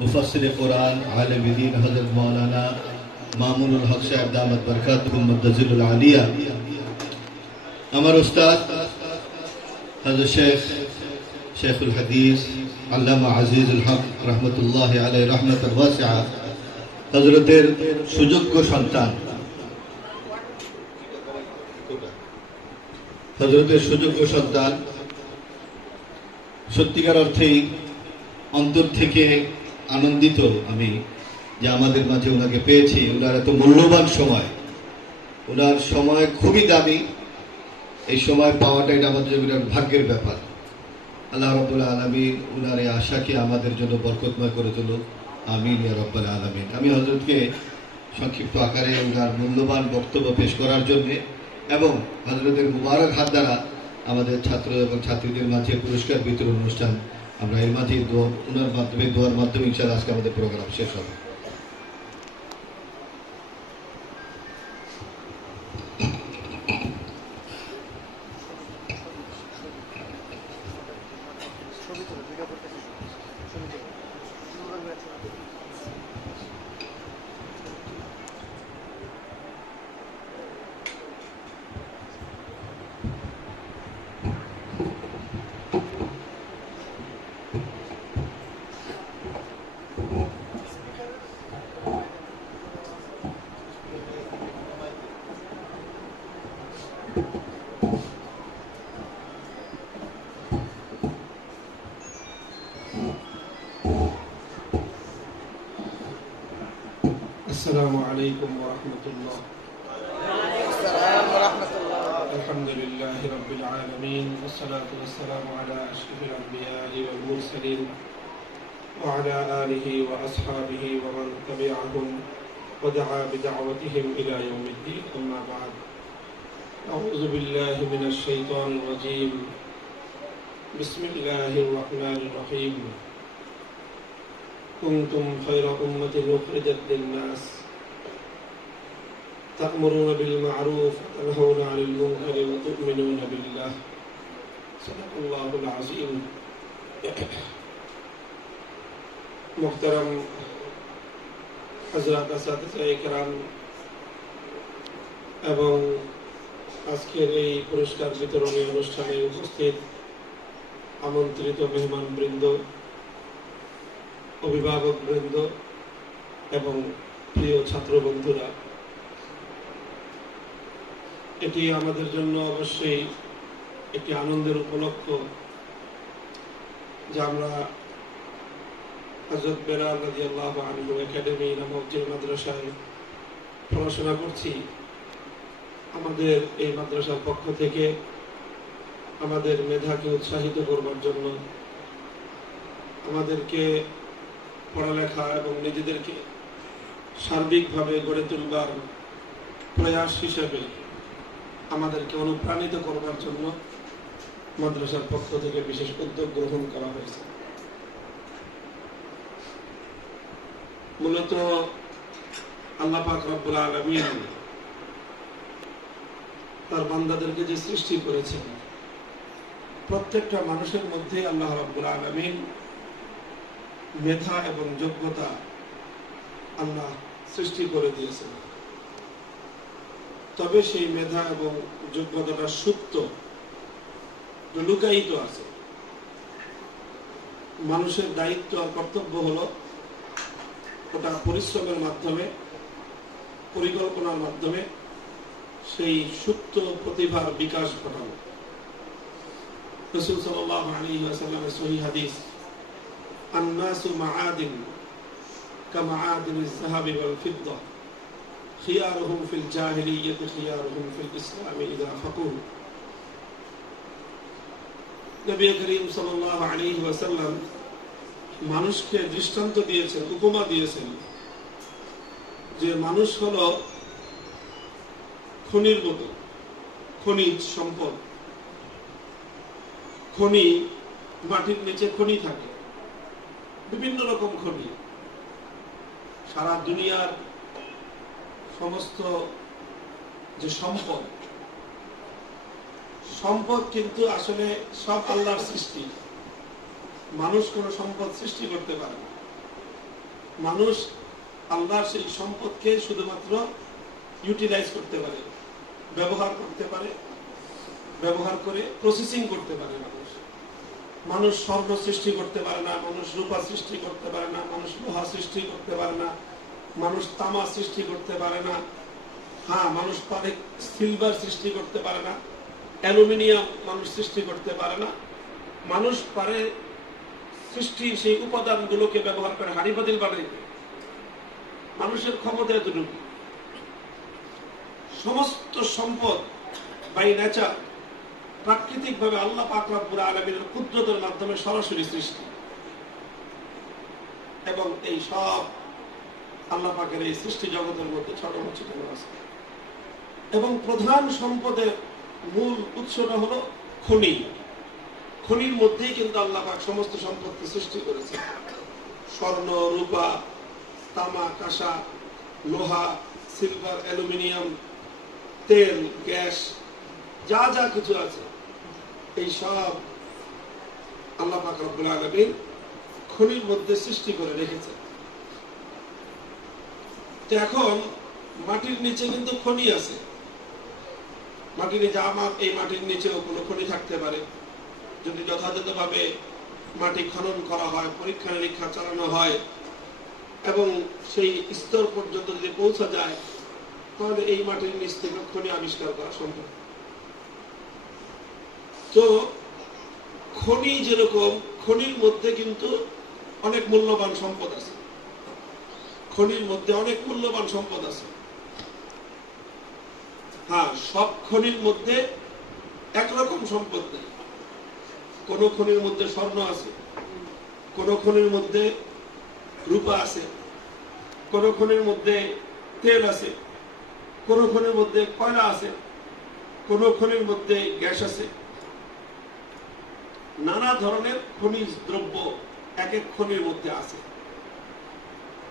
मुफस्सिर कुरान आलिम दीन हज़रत मौलाना मामूनुल हक साहब दामत बरकातुहुम मुद्दज़िलुल आलिया, আমার উস্তাদ হযরত शेखुल हदीस আল্লামা আজিজুল হক रहमतुल्लाहि अलैहि रहमतुल वासिआ হযরতের সুযোগ্য সন্তান, হযরতের সুযোগ্য সন্তান, সত্যিকার অর্থেই অন্তর থেকে আনন্দিত আমি যে আমাদের মাঝে ওনাকে পেয়েছি। ওনার এত মূল্যবান সময়, ওনার সময় খুবই দামি। এই সময় পাওয়াটা এটা আমাদের জন্য ভাগ্যের ব্যাপার। আল্লাহ রাব্বুল আলামিন ওনার এই আশাকে আমাদের জন্য বরকতময় করে তুলুক, আমিন ইয়া রাব্বাল আলামিন। আমি হযরতকে সংক্ষিপ্ত আকারে ওনার মূল্যবান বক্তব্য পেশ করার জন্য এবং হযরতের মুবারক হাত দ্বারা আমাদের ছাত্র এবং ছাত্রীদের মাঝে পুরস্কার বিতরণ অনুষ্ঠান আমরা এর মাঝে ওনার মাধ্যমে দোয়ার মাধ্যমে ইনশাআল্লাহ আজকে আমাদের প্রোগ্রাম শেষ হবে। السلام عليكم ورحمة الله. السلام ورحمة الله. الحمد لله رب العالمين والصلاة والسلام على أشرف الأنبياء والمرسلين وعلى آله وأصحابه ومن تبعهم ودعا بدعوتهم إلى يوم الدين. أما بعد، أعوذ بالله من الشيطان الرجيم. بسم الله الرحمن الرحيم. كنتم خير أمة أخرجت للناس تأمرون بالمعروف وتنهون عن المنكر وتؤمنون بالله. صدق الله العظيم. محترم হযরত আসاتذہ کرام এবং আজকের এই পুরস্কার বিতরণী অনুষ্ঠানে উপস্থিত আমন্ত্রিত মেহমানবৃন্দ, অভিভাবক বৃন্দ এবং প্রিয় ছাত্র বন্ধুরা, এটি আমাদের জন্য অবশ্যই একটি আনন্দের উপলক্ষ যে আমরা হযরত বেলাল রাদিয়াল্লাহু আনহু একাডেমি নামক যে মাদ্রাসায় পড়াশোনা করছি, আমাদের এই মাদ্রাসার পক্ষ থেকে আমাদের মেধাকে উৎসাহিত করবার জন্য, আমাদেরকে পড়ালেখা এবং নিজেদেরকে সার্বিকভাবে গড়ে তুলবার প্রয়াস হিসেবে আমাদেরকে অনুপ্রাণিত করবার জন্য মাদ্রাসার পক্ষ থেকে বিশেষ উদ্যোগ গ্রহণ করা হয়েছে। মূলত আল্লাহ পাক রব্বুল আলামিন তার বান্দাদেরকে যে সৃষ্টি করেছেন, প্রত্যেকটা মানুষের মধ্যে আল্লাহ রব্বুল আলামিন মেধা এবং যোগ্যতা আল্লাহ সৃষ্টি করে দিয়েছেন। তবে সেই মেধা এবং যোগ্যতাটা সুপ্ত, লুকায়িত আছে। মানুষের দায়িত্ব আর কর্তব্য হলো ওটা পরিশ্রমের মাধ্যমে, পরিকল্পনার মাধ্যমে সেই সুপ্ত প্রতিভার বিকাশ ঘটানো। রাসূল সাল্লাল্লাহু আলাইহি ওয়াসাল্লামের সহিহ হাদিস, الناس معادن كمعادن الذهب والفضة خيارهم في الجاهلية خيارهم في الإسلام إذا فقهوا. নবী করিম সাল্লাল্লাহু আলাইহি ওয়াসাল্লাম মানুষকে দৃষ্টান্ত দিয়েছেন, উপমা দিয়েছেন যে মানুষ হলো খনির মতো, খনিজ সম্পদ। খনি, মাটির নিচে খনি থাকে, বিভিন্ন রকম খনি। সারা দুনিয়ার সমস্ত যে সম্পদ, সম্পদ কিন্তু আসলে সব আল্লাহর সৃষ্টি। মানুষ কোনো সম্পদ সৃষ্টি করতে পারে না। মানুষ আল্লাহর সেই সম্পদকে শুধুমাত্র ইউটিলাইজ করতে পারে, ব্যবহার করতে পারে, ব্যবহার করে প্রসেসিং করতে পারে। মানুষ স্বর্ণ সৃষ্টি করতে পারে না, মানুষ রূপা সৃষ্টি করতে পারে না, মানুষ লোহা সৃষ্টি করতে পারে না, মানুষ তামা সৃষ্টি করতে পারে না। হ্যাঁ, মানুষ পারে সিলভার সৃষ্টি করতে পারে না, অ্যালুমিনিয়াম মানুষ সৃষ্টি করতে পারে না। মানুষ পারে সৃষ্টির সেই উপাদানগুলোকে ব্যবহার করে হাঁড়ি পাতিল বানাইতে। মানুষের ক্ষমতা এতটুকু। সমস্ত সম্পদ বাই নেচার প্রাকৃতিক ভাবে আল্লাহ পাক রব্বুল আলামিনের কুদরতের মাধ্যমে সরাসরি সৃষ্টি, এবং এই সব আল্লাহ পাকের এই সৃষ্টি জগতের মধ্যে ছোট ছোট আছে। এবং প্রধান সম্পদের মূল উৎসটা হলো খনি। খনির মধ্যেই কিন্তু আল্লাহ পাক সমস্ত সম্পদকে সৃষ্টি করেছে। স্বর্ণ, রূপা, তামা, কাঁসা, লোহা, সিলভার, অ্যালুমিনিয়াম, তেল, গ্যাস, যা যা কিছু আছে এই সব আল্লাহ পাক রব্বুল আলামিন খনির মধ্যে সৃষ্টি করে রেখেছে। তো এখন মাটির নিচে কিন্তু খনি আছে। মাটির নিচে আমার এই মাটির নিচেও কোনো খনি থাকতে পারে, যদি যথাযথভাবে মাটি খনন করা হয়, পরীক্ষা নিরীক্ষা চালানো হয় এবং সেই স্তর পর্যন্ত যদি পৌঁছা যায়, তাহলে এই মাটির নিচ থেকে খনি আবিষ্কার করা সম্ভব। তো খনি যেরকম, খনির মধ্যে কিন্তু অনেক মূল্যবান সম্পদ আছে। খনির মধ্যে অনেক মূল্যবান সম্পদ আছে। হ্যাঁ, সব খনির মধ্যে একরকম সম্পদ নেই। কোন খনির মধ্যে স্বর্ণ আছে, কোন খনির মধ্যে রূপা আছে, কোন খনির মধ্যে তেল আছে, কোন খনির মধ্যে কয়লা আছে, কোন খনির মধ্যে গ্যাস আছে। নানা ধরনের খনিজ দ্রব্য এক এক খনির মধ্যে আছে।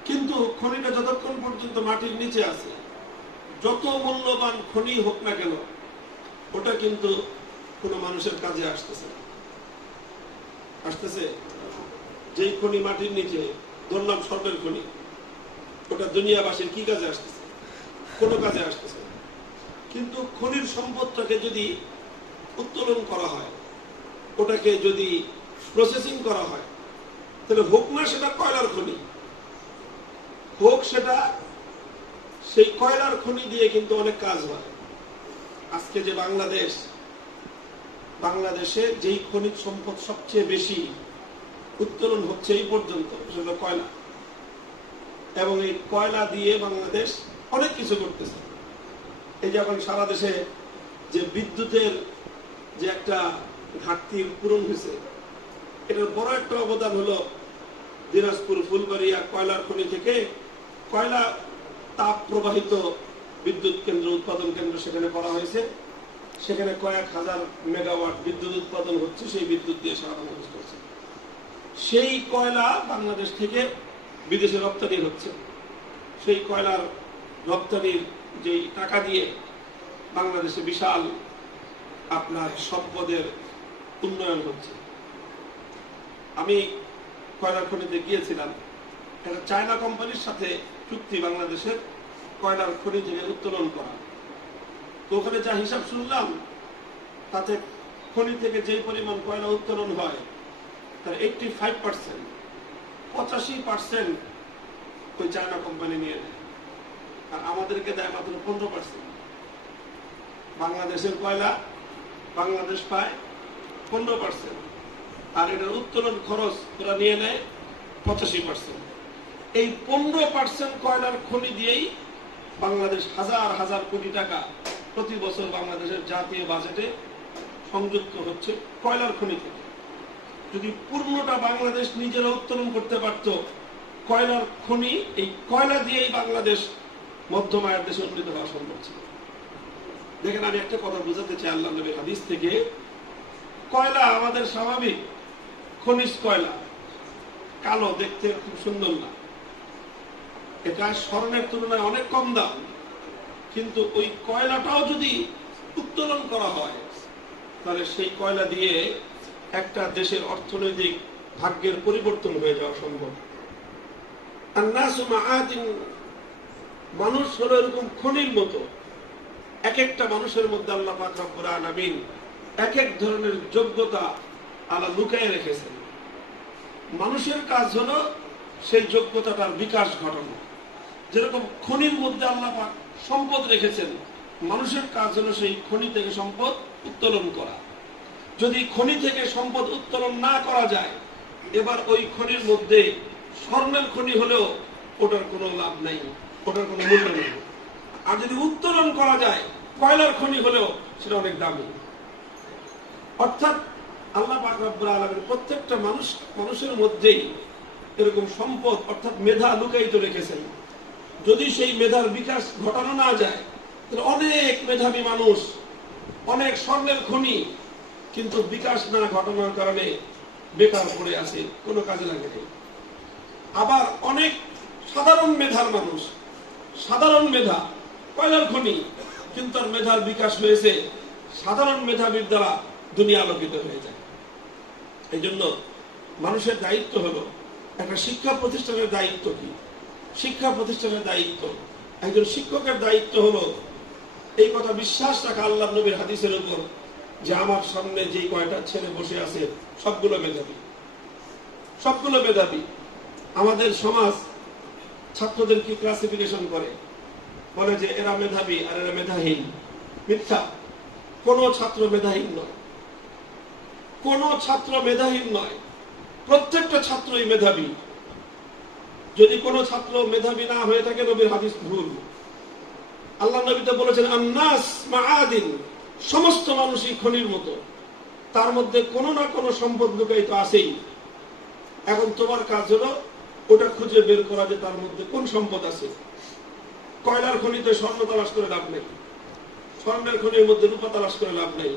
কিন্তু খনিটা যতক্ষণ পর্যন্ত মাটির নিচে আছে, যত মূল্যবান খনি হোক না কেন, ওটা কিন্তু কোনো মানুষের কাজে আসতেছে না। আসতেছে? যেই খনি মাটির নিচে, ধরলাম স্বর্ণের খনি, ওটা দুনিয়াবাসীর কি কাজে আসতেছে? কোনো কাজে আসতেছে না। কিন্তু খনির সম্পদটাকে যদি উত্তোলন করা হয়, ওটাকে যদি প্রসেসিং করা হয়, তাহলে হোক না সেটা কয়লার খনি, হোক সেটা সেই কয়লার খনি দিয়ে কিন্তু অনেক কাজ হয়। আজকে যে বাংলাদেশে যেই খনিজ সম্পদ সবচেয়ে বেশি উত্তোলন হচ্ছে এই পর্যন্ত, সেটা কয়লা। এবং এই কয়লা দিয়ে বাংলাদেশ অনেক কিছু করতেছে। এই যে এখন সারা দেশে যে বিদ্যুতের যে একটা ঘাটতির পূরণ হয়েছে, এটার বড় একটা অবদান হলো দিনাজপুর ফুলবাড়িয়া কয়লার খনি থেকে কয়লা তাপ প্রবাহিত বিদ্যুৎ কেন্দ্র, উৎপাদন কেন্দ্র সেখানে করা হয়েছে। সেখানে কয়েক হাজার মেগাওয়াট বিদ্যুৎ উৎপাদন হচ্ছে, সেই বিদ্যুৎ দিয়ে সারা বাংলাদেশ করছে। সেই কয়লা বাংলাদেশ থেকে বিদেশে রপ্তানি হচ্ছে। সেই কয়লার রপ্তানির যেই টাকা দিয়ে বাংলাদেশে বিশাল আপনার সম্পদের উন্নয়ন হচ্ছে। আমি কয়লার খনিতে গিয়েছিলাম, একটা চায়না কোম্পানির সাথে চুক্তি বাংলাদেশের কয়লার খনি থেকে উত্তোলন করা। তো ওখানে যা হিসাব শুনলাম, তাতে খনি থেকে যেই পরিমাণ কয়লা উত্তোলন হয় তার 85% ওই চায়না কোম্পানি নিয়ে নেয়, আর আমাদেরকে দেয় মাত্র 15%। বাংলাদেশের কয়লা বাংলাদেশ পায় 15%, আর এটার উত্তোলন খরচ ওরা নিয়ে নেয় 85%। এই 15% কয়লার খনি দিয়েই বাংলাদেশ হাজার হাজার কোটি টাকা প্রতি বছর বাংলাদেশের জাতীয় বাজেটে সংযুক্ত হচ্ছে কয়লার খনি থেকে। যদি পূর্ণটা বাংলাদেশ নিজেরা উত্তোলন করতে পারত কয়লার খনি, এই কয়লা দিয়েই বাংলাদেশ মধ্যম আয়ের দেশে উন্নীত হওয়া সম্ভব ছিল। দেখেন, আমি একটা কথা বুঝাতে চাই আল্লাহর নবীর হাদিস থেকে। কয়লা আমাদের স্বাভাবিক খনিজ কয়লা, কালো, দেখতে খুব সুন্দর না, এটা স্বর্ণের তুলনায় অনেক কম দাম। কিন্তু ওই কয়লাটাও যদি উত্তোলন করা হয়, তাহলে সেই কয়লা দিয়ে একটা দেশের অর্থনৈতিক ভাগ্যের পরিবর্তন হয়ে যাওয়া সম্ভব। আন্নাসু মাআদিন, মানুষ হলো এরকম খনির মতো। এক একটা মানুষের মধ্যে আল্লাহ পাক রব্বুল আলামিন এক এক ধরনের যোগ্যতা আল্লাহ লুকায়ে রেখেছেন। মানুষের কাজ হলো সেই যোগ্যতাটার বিকাশ ঘটানো। যেরকম খনির মধ্যে আল্লাহ পাক সম্পদ রেখেছেন, মানুষের কাজ হলো সেই খনি থেকে সম্পদ উত্তোলন করা। যদি খনি থেকে সম্পদ উত্তোলন না করা যায়, এবার ওই খনির মধ্যে স্বর্ণের খনি হলেও ওটার কোনো লাভ নাই, ওটার কোনো মূল্য নেই। আর যদি উত্তোলন করা যায়, কয়লার খনি হলেও সেটা অনেক দামি। অর্থাৎ আল্লাহ পাক রব্বুল আলামিন প্রত্যেকটা মানুষের মধ্যেই এরকম সম্পদ অর্থাৎ মেধা লুকায়িত রেখেছেন। যদি সেই মেধার বিকাশ ঘটানো না যায়, তাহলে অনেক মেধাবী মানুষ, অনেক স্বর্ণের খনি, কিন্তু বিকাশ না ঘটানোর কারণে বেকার পড়ে আছে, কোনো কাজে লাগে না। আবার অনেক সাধারণ মেধার মানুষ, সাধারণ মেধা, কয়লার খনি, কিন্তু তার মেধার বিকাশ হয়েছে সাধারণ মেধাবীর দ্বারা দুনিয়া আলোকিত হয়ে যায়। এই জন্য মানুষের দায়িত্ব হলো, একটা শিক্ষা প্রতিষ্ঠানের দায়িত্ব কি? শিক্ষা প্রতিষ্ঠানের দায়িত্ব, একজন শিক্ষকের দায়িত্ব হলো এই কথা বিশ্বাস রাখা আল্লাহ নবীর হাদিসের উপর যে আমার সামনে যে কয়টা ছেলে বসে আছে সবগুলো মেধাবী, সবগুলো মেধাবী। আমাদের সমাজ ছাত্রদের কি ক্লাসিফিকেশন করে, বলে যে এরা মেধাবী আর এরা মেধাহীন। মিথ্যা। কোন ছাত্র মেধাহীন নয়, কোন ছাত্র মেধাহীন নয়, প্রত্যেকটা ছাত্রই মেধাবী। যদি কোন ছাত্র মেধাবী না হয়ে থাকে, নবীর হাদিস ভুল। আল্লাহ নবী তো বলেছেন আন্নাস মাআদিন, সমস্ত মানুষই খনির মতো, তার মধ্যে কোনো না কোনো সম্পদ লুকায়িত আছেই। এখন তোমার কাজ হলো ওটা খুঁজে বের করা যে তার মধ্যে কোন সম্পদ আছে। কয়লার খনিতে স্বর্ণ তালাশ করে লাভ নেই, স্বর্ণের খনির মধ্যে রূপা তালাশ করে লাভ নেই,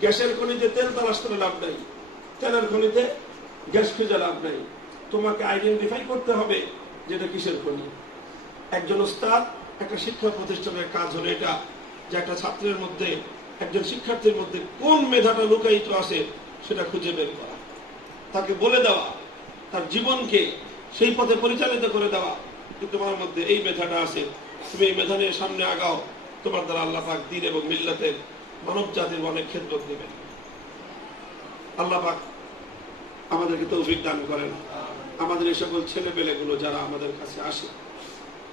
গ্যাসের খনিতে তেল তালাশ করে লাভ নেই, তেলের খনিতে গ্যাস খুঁজে লাভ নেই। তোমাকে আইডেন্টিফাই করতে হবে যেটা কিসের খনি। একজন ওস্তাদ, একটা শিক্ষা প্রতিষ্ঠানের কাজ হলো এটা, যে একটা ছাত্রের মধ্যে, একজন শিক্ষার্থীর মধ্যে কোন মেধাটা লুকায়িত আছে সেটা খুঁজে বের করা, তাকে বলে দেওয়া, তার জীবনকে সেই পথে পরিচালিত করে দেওয়া যে তোমার মধ্যে এই মেধাটা আছে, তুমি এই মেধা নিয়ে সামনে আগাও, তোমার দ্বারা আল্লাহ পাক দ্বীন এবং মিল্লাতের, মানব জাতির অনেক খেদমত দিবেন। আল্লাহ পাক আমাদেরকে তৌফিক দান করেন। আমাদের এই সকল ছেলেপেলেগুলো যারা আমাদের কাছে আসে,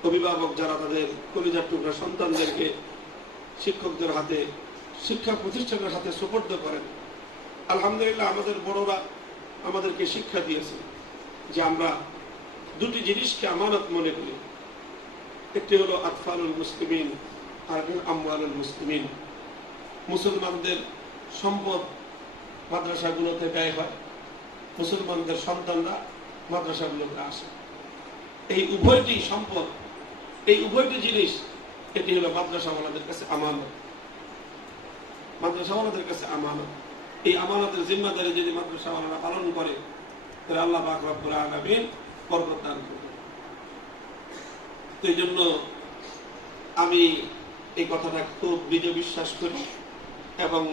অভিভাবক যারা তাদের কলিজার টুকরা সন্তানদেরকে শিক্ষকদের হাতে, শিক্ষা প্রতিষ্ঠানের হাতে সুপর্দ করেন, আলহামদুলিল্লাহ আমাদের বড়রা আমাদেরকে শিক্ষা দিয়েছে যে আমরা দুটি জিনিসকে আমানত মনে করি। একটি হলো আতফালুল মুসলিমিন, আর আমওয়ালুল মুসলিমিন। মুসলমানদের সম্পদ মাদ্রাসাগুলোতে ব্যয় হয়, মুসলমানদের সন্তানরা মাদ্রাসাগুলোতে আসে। এই উভয়টি সম্পদ, এই উভয়টি জিনিস, এটি হলো মাদ্রাসাওয়ালাদের কাছে আমানত। মাদ্রাসাওয়ালাদের কাছে আমানত। এই আমানতের জিম্মাদারি যদি মাদ্রাসাওয়ালারা পালন করে, তাহলে আল্লাহ পাক রব্বুল আলামিন বরকত দান করবেন। তো এই জন্য আমি এই কথাটা খুব দৃঢ় বিশ্বাস করি, এবং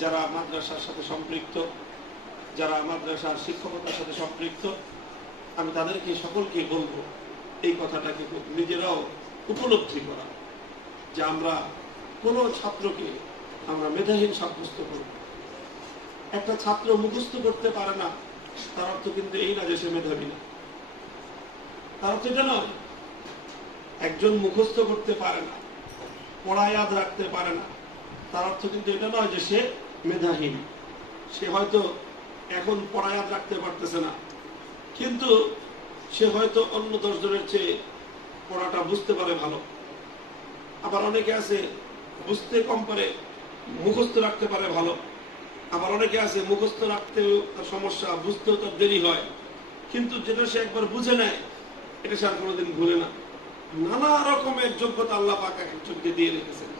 যারা মাদ্রাসার সাথে সম্পৃক্ত, যারা মাদ্রাসার শিক্ষকতার সাথে সম্পৃক্ত, আমি তাদেরকে সকলকে বলবো এই কথাটাকে নিজেরাও উপলব্ধি করা, যে আমরা কোন ছাত্রকে আমরা মেধাহীন সাব্যস্ত করব। একটা ছাত্র মুখস্থ করতে পারে না, তার অর্থ কিন্তু এই না যে সে মেধাবী না, তার অর্থ এটা নয়। একজন মুখস্থ করতে পারে না, পড়া ইয়াদ রাখতে পারে না, তার অর্থ কিন্তু এটা নয় যে সে মেধাহীন। সে হয়তো এখন পড়া ইয়াদ রাখতে পারতেছে না, কিন্তু সে হয়তো অন্য 10 জনের চেয়ে পড়াটা বুঝতে পারে ভালো। আবার অনেকে আছে বুঝতে কম পারে, মুখস্থ রাখতে পারে ভালো। আবার অনেকে আছে মুখস্থ রাখতেও তার সমস্যা, বুঝতেও তার দেরি হয়, কিন্তু যেটা সে একবার বুঝে নেয় এটা সে আর কোনোদিন ভুলে না। নানা রকমের যোগ্যতা আল্লাহ পাক এক একজনকে দিয়ে রেখেছেন।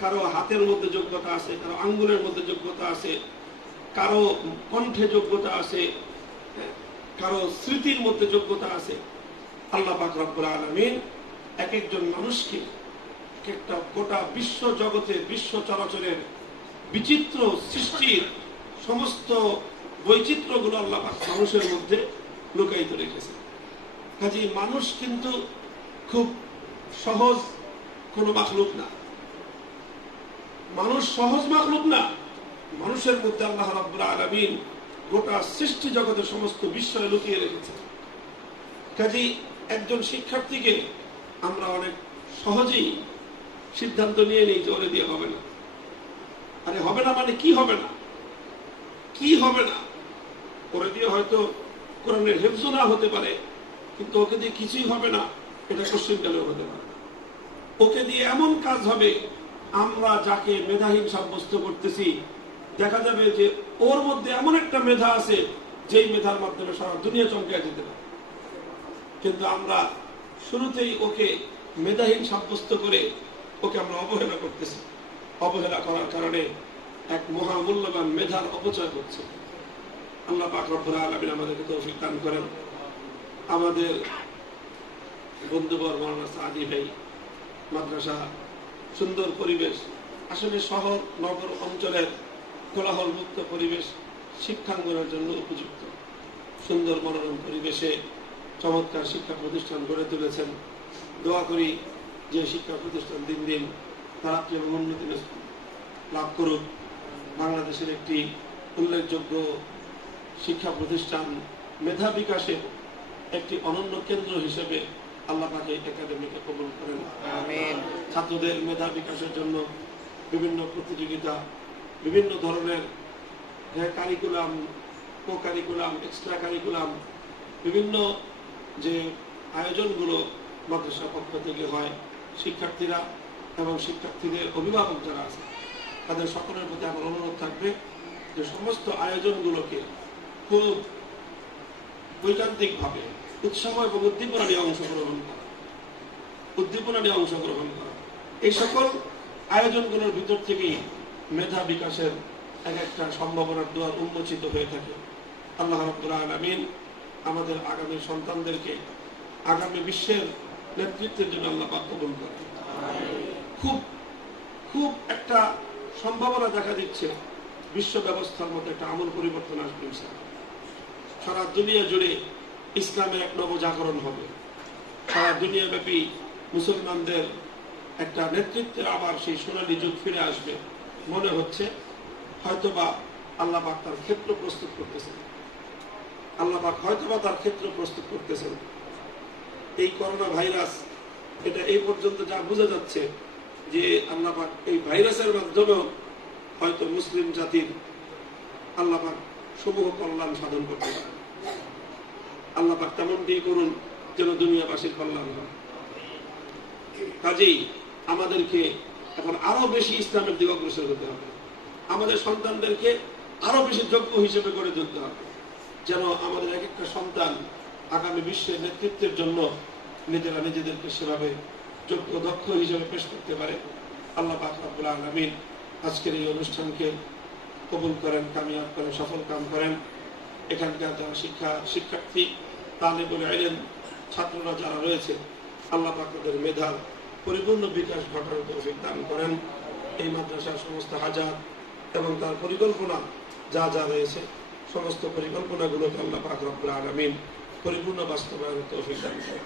কারো হাতের মধ্যে যোগ্যতা আছে, কারো আঙ্গুলের মধ্যে যোগ্যতা আছে, কারো কণ্ঠে যোগ্যতা আছে, কারো স্মৃতির মধ্যে যোগ্যতা আছে। আল্লাহ পাক রব্বুল আলামিন এক একজন মানুষকে, একটা গোটা বিশ্ব জগতে, বিশ্ব চরাচরের বিচিত্র সৃষ্টির সমস্ত বৈচিত্র্যগুলো আল্লাহ পাক মানুষের মধ্যে লুকায়িত রেখেছে। কাজেই মানুষ কিন্তু খুব সহজ কোনো মাখলুক না, মানুষ সহজ মাখলুক না। মানুষের মধ্যে আল্লাহ রাব্বুল আলামিন গোটা সৃষ্টি জগতের সমস্ত বিষয় লুকিয়ে রেখেছে। কাজেই একজন শিক্ষার্থীকে আমরা অনেক সহজেই সিদ্ধান্ত নিয়ে নিই যে ওরে দিয়ে হবে না। আরে হবে না মানে কি হবে না, কি হবে না? ওরে দিয়ে হয়তো কোরআনের হেফজ না হতে পারে, কিন্তু ওকে দিয়ে কিছুই হবে না, এটা কোশ্চিনকালেও হতে পারে। ওকে দিয়ে এমন কাজ হবে, আমরা যাকে মেধাহীন সাব্যস্ত করতেছি দেখা যাবে যে ওর মধ্যে এমন একটা মেধা আছে যেই মেধার মাধ্যমে সারা দুনিয়া চমকে যেতে পারে। কিন্তু আমরা শুরুতেই ওকে মেধাহীন সাব্যস্ত করে ওকে আমরা অবহেলা করতেছি। অবহেলা করার কারণে এক মহামূল্যবান মেধার অপচয় হচ্ছে। আল্লাহ পাক রব্বুল আলামিন আমাদেরকে তৌফিক দান করেন। আমাদের বন্ধুবর মাওলানা সাদি ভাই, মাদ্রাসা সুন্দর পরিবেশ, আসলে শহর নগর অঞ্চলের কোলাহল মুক্ত পরিবেশ শিক্ষাঙ্গনের জন্য উপযুক্ত। সুন্দর মনোরম পরিবেশে চমৎকার শিক্ষা প্রতিষ্ঠান গড়ে তুলেছেন। দোয়া করি যে শিক্ষা প্রতিষ্ঠান দিন দিন তারাক্কি এবং উন্নতি লাভ করুক। বাংলাদেশের একটি উল্লেখযোগ্য শিক্ষা প্রতিষ্ঠান, মেধা বিকাশের একটি অনন্য কেন্দ্র হিসেবে আল্লাহ পাক এই একাডেমিকে কবুল করেন। আমিন। ছাত্রদের মেধা বিকাশের জন্য বিভিন্ন প্রতিযোগিতা, বিভিন্ন ধরনের curriculum, co curriculum, extra curriculum, বিভিন্ন যে আয়োজনগুলো মাদ্রাসা পক্ষ থেকে হয়, শিক্ষার্থীরা এবং শিক্ষার্থীদের অভিভাবক যারা আছে তাদের সকলের প্রতি আমার অনুরোধ থাকবে যে সমস্ত আয়োজনগুলোকে খুব বৈজ্ঞানিকভাবে উৎসাহ এবং উদ্দীপনা নিয়ে অংশগ্রহণ করা, এই সকল আয়োজনগুলোর ভিতর থেকেই মেধা বিকাশের এক একটা সম্ভাবনার দুয়ার উন্মোচিত হয়ে থাকে। আল্লাহ রাব্বুল আলামিন আমাদের আগামী সন্তানদেরকে আগামী বিশ্বের নেতৃত্বের জন্য আল্লাহ পাক কবুল করেন। খুব খুব একটা সম্ভাবনা দেখা দিচ্ছে বিশ্ব ব্যবস্থার মধ্যে একটা আমূল পরিবর্তন আসবে ইনশাআল্লাহ। সারা দুনিয়া জুড়ে ইসলামের এক নবজাগরণ হবে। সারা দুনিয়াব্যাপী মুসলমানদের একটা নেতৃত্বের আবার সেই সোনালী যুগ ফিরে আসবে। মনে হচ্ছে হয়তোবা আল্লাহ পাক তার ক্ষেত্র প্রস্তুত করতেছেন, এই করোনা ভাইরাস, এটা এই পর্যন্ত যা বোঝা যাচ্ছে যে আল্লাহ পাক এই ভাইরাসের মাধ্যমেও হয়তো মুসলিম জাতির আল্লাহ পাক সমূহ কল্যাণ সাধন করতে পারে। আল্লাহ পাক তেমনটি করুন যেন দুনিয়াবাসীর কল্যাণ হয়। কাজেই আমাদেরকে এখন আরো বেশি ইসলামের দিকে অগ্রসর হতে হবে। আমাদের সন্তানদেরকে আরো বেশি যোগ্য হিসেবে গড়ে তুলতে হবে, যেন আমাদের এক একটা সন্তান আগামী বিশ্বের নেতৃত্বের জন্য নিজেরা নিজেদেরকে সেভাবে যোগ্য দক্ষ হিসেবে পেশ করতে পারে। আল্লাহ পাক রব্বুল আলামিন আজকের এই অনুষ্ঠানকে কবুল করেন, কামিয়াব করেন, সফল কাম করেন। এখানকার যারা শিক্ষার্থী, তালেবুল ইলম, ছাত্ররা যারা রয়েছে, আল্লাহ পাক তাদের মেধার পরিপূর্ণ বিকাশ ঘটানোর তৌফিক দান করেন। এই মাদ্রাসার সমস্ত হাজার এবং তার পরিকল্পনা যা যা রয়েছে, সমস্ত পরিকল্পনাগুলোকে আল্লাহ পাক রব্বুল আলামিন পরিপূর্ণ বাস্তবায়নের তৌফিক দান করেন।